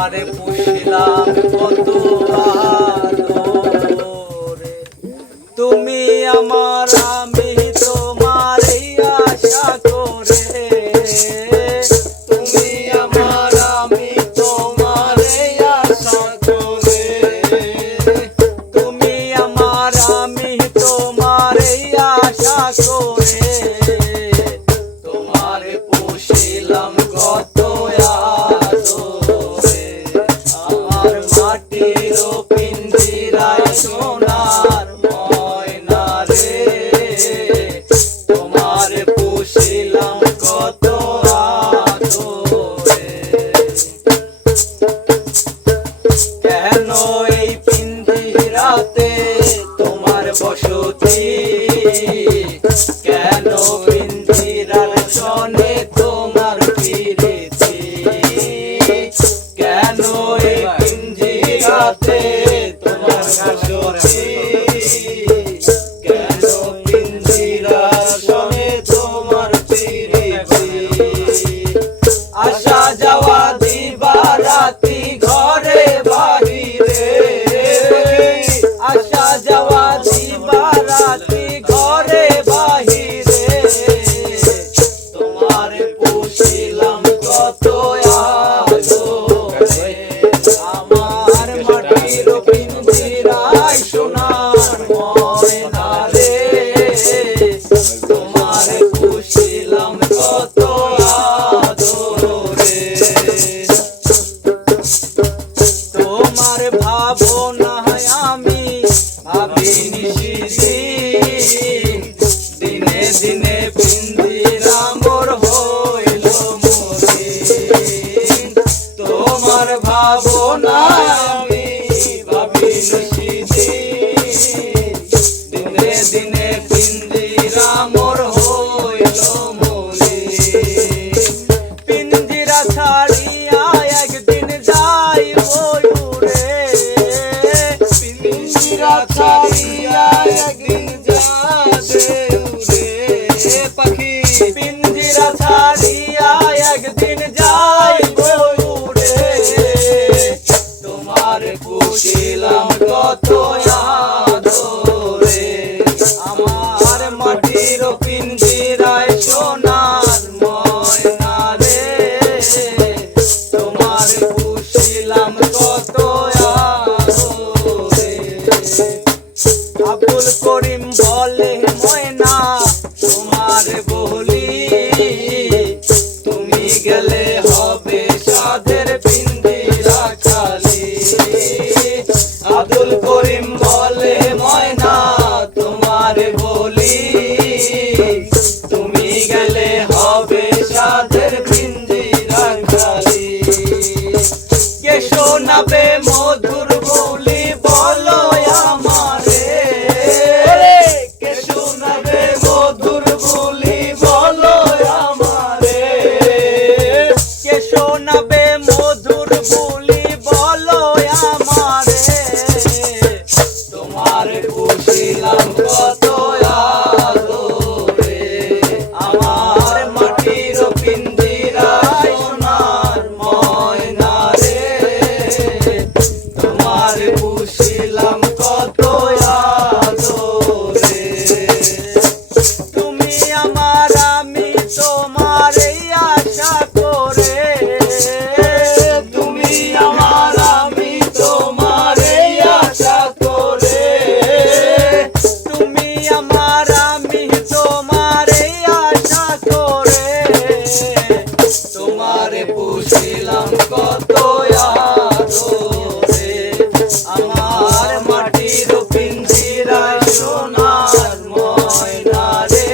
তোমারে পুষিলাম কত আদরে, তুমি আমার আমি তোমার আশা করে, তুমি আমার আমি তোমার আশা করে, তুমি আমার আমি তোমার আশা করে, তোমারে পুষিলাম কত আদরে, আমার মাটির পিঞ্জিরায় সোনার ময়না রে, তোমারে পুষিলাম কত আদরে। কেন এই পিঞ্জিরাতে তোমার বসতি, কেন পিঞ্জিরার সনে তোমার ফিরেছি, কেন এই পিঞ্জিরাতে তোমার বসতি, কেন পিঞ্জিরার সনে তোমার ফিরেছি, আসা যাওয়া দিবা রাতি ঘরে বাহিরে, আসা যাওয়া দিবা রাতি ঘরে বাহিরে, তোমার পুষিলাম কত আদরে, আমার মাটির পিঞ্জিরায় সোনার ময়না রে, তোমার পুষিলাম কত আদরে। তোমার ভাবনায় আমি ভাবি নিশিদিন, দিনে দিনে পিঞ্জিরা মোর হইল মলিন, তোমার ভাবনায় আমি ভাবি নিশিদিন, দিনে দিনে পিঞ্জিরা মোর হইল মলিন, পিঞ্জিরা ছাড়িয়া একদিন যাইব উড়ে, পিঞ্জিরা ছাড়িয়া একদিন যাবে উড়ে পাখি, পিঞ্জিরা ছাড়িয়া একদিন যাইব উড়ে, তোমার পুষিলাম কত আদরে, আমার মাটির পিঞ্জিরায় সোনার ময়না রে, তোমার পুষিলাম কত আদরে। আব্দুল করিম বলে ময়না তোমার বলি, তুমি গেলে হবে সাধের পিঞ্জিরা খালি, আব্দুল করিম বলে ময়না তোমার বলি, তুমি গেলে হবে সাধের পিঞ্জিরা খালি, কে শোনাবে মধুর বলি বলো আমারে, কে শোনাবে মধুর বলি বলো আমারে, কে শোনাবে মধুর বলি বলো আমারে, তোমার পুষিলাম কত আদরে, আমার মাটির পিঞ্জিরায় সোনার ময়না রে, তোমার পুষিলাম কত আদরে, তুমি আমার আমি তোমার আশা করে, তুমি আমার আমি তোমার আশা করে, তুমি আমার আমি তোমার আশা করে, তোমার পুষিলাম কত আদরে, আমার মাটির পিঞ্জিরায় সোনার ময়না রে।